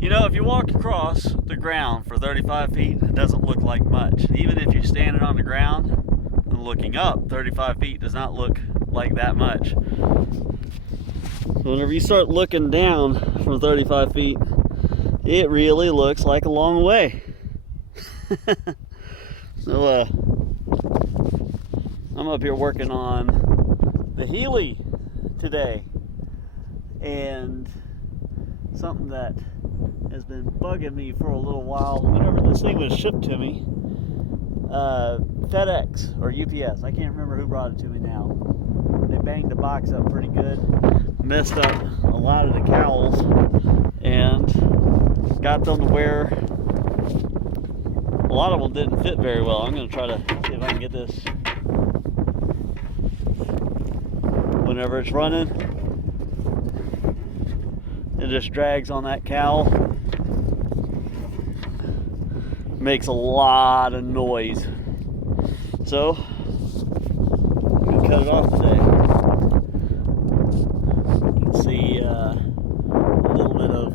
You know, if you walk across the ground for 35 feet, it doesn't look like much. Even if you're standing on the ground and looking up, 35 feet does not look like that much. Whenever you start looking down from 35 feet, it really looks like a long way. So, I'm up here working on the Heli today, and something that has been bugging me for a little while. Whenever this thing was shipped to me, FedEx or UPS, I can't remember who brought it to me now. They banged the box up pretty good, messed up a lot of the cowls, and got them to where a lot of them didn't fit very well. I'm going to try to see if I can get this. Whenever it's running, it just drags on that cowl. Makes a lot of noise. So, I'm going to cut it off today. You can see a little bit of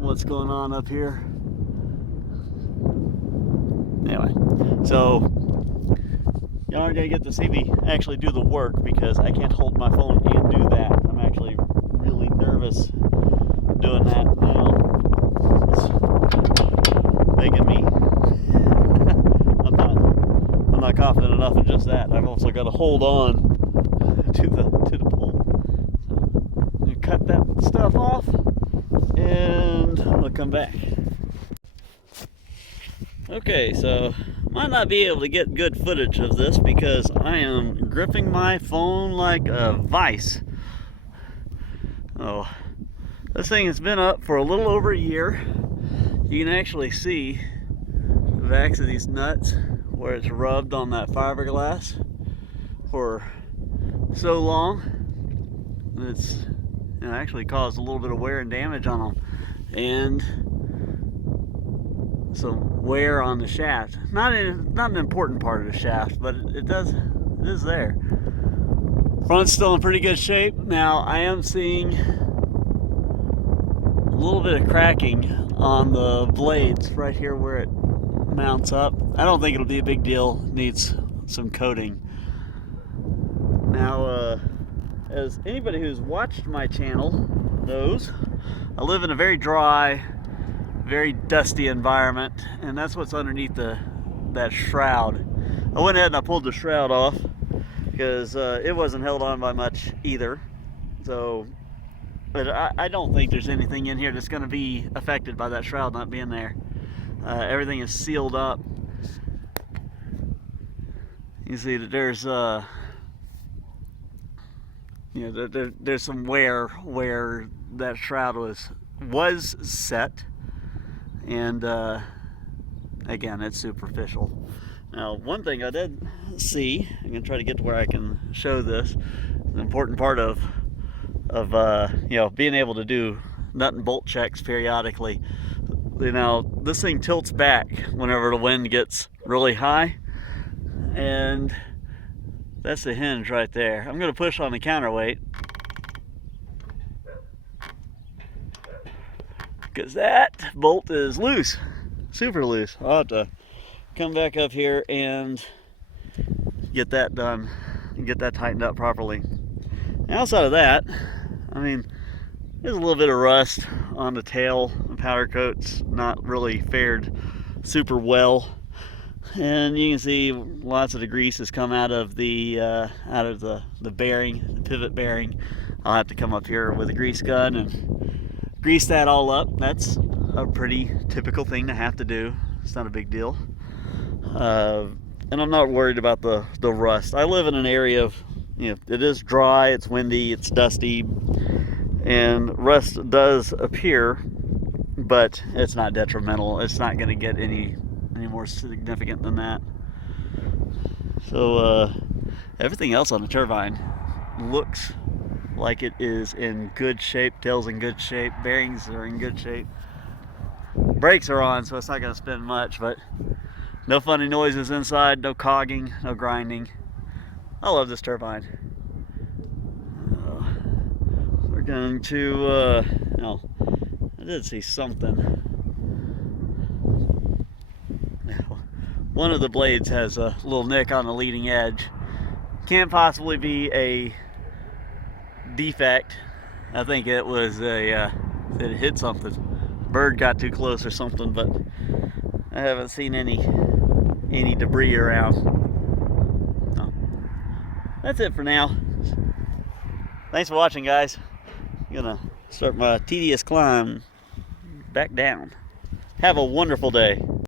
what's going on up here. Anyway, so y'all aren't going to get to see me actually do the work because I can't hold my phone and do that. I'm actually really nervous doing that now. It's making me I'm not confident enough in just that. I've also got to hold on to the pole. So I'm going to cut that stuff off and I'll come back. Okay, so might not be able to get good footage of this because I am gripping my phone like a vice. Oh, this thing has been up for a little over a year. You can actually see the backs of these nuts where it's rubbed on that fiberglass for so long. It's actually caused a little bit of wear and damage on them, and some wear on the shaft. Not an important part of the shaft, but it is there. Front's still in pretty good shape. Now I am seeing a little bit of cracking on the blades right here where it mounts up. I don't think it'll be a big deal. Needs some coating. Now, as anybody who's watched my channel knows, I live in a very dry, very dusty environment, and that's what's underneath that shroud. I went ahead and I pulled the shroud off because it wasn't held on by much either. So, but I don't think there's anything in here that's going to be affected by that shroud not being there. Everything is sealed up. You see that there's there's some wear where that shroud was set, and again, it's superficial. Now, one thing I did see, I'm going to try to get to where I can show this. An important part of being able to do nut and bolt checks periodically. This thing tilts back whenever the wind gets really high, and that's the hinge right there. I'm going to push on the counterweight because that bolt is loose, super loose. I'll have to come back up here and get that done and get that tightened up properly. And outside of that, I mean, there's a little bit of rust on the tail. The powder coat's not really fared super well, and you can see lots of the grease has come out of the bearing, the pivot bearing. I'll have to come up here with a grease gun and grease that all up. That's a pretty typical thing to have to do. It's not a big deal, and I'm not worried about the rust. I live in an area of, it is dry, it's windy, it's dusty, and rust does appear, but it's not detrimental. It's not going to get any more significant than that. So everything else on the turbine looks like it is in good shape. Tail's in good shape, bearings are in good shape, brakes are on, so it's not going to spin much, but no funny noises inside, no cogging, no grinding. I love this turbine. We're going to I did see something. Now, one of the blades has a little nick on the leading edge. Can't possibly be a defect. I think it was it hit something. Bird got too close or something, but I haven't seen any debris around. No. That's it for now. Thanks for watching, guys. I'm gonna start my tedious climb back down. Have a wonderful day.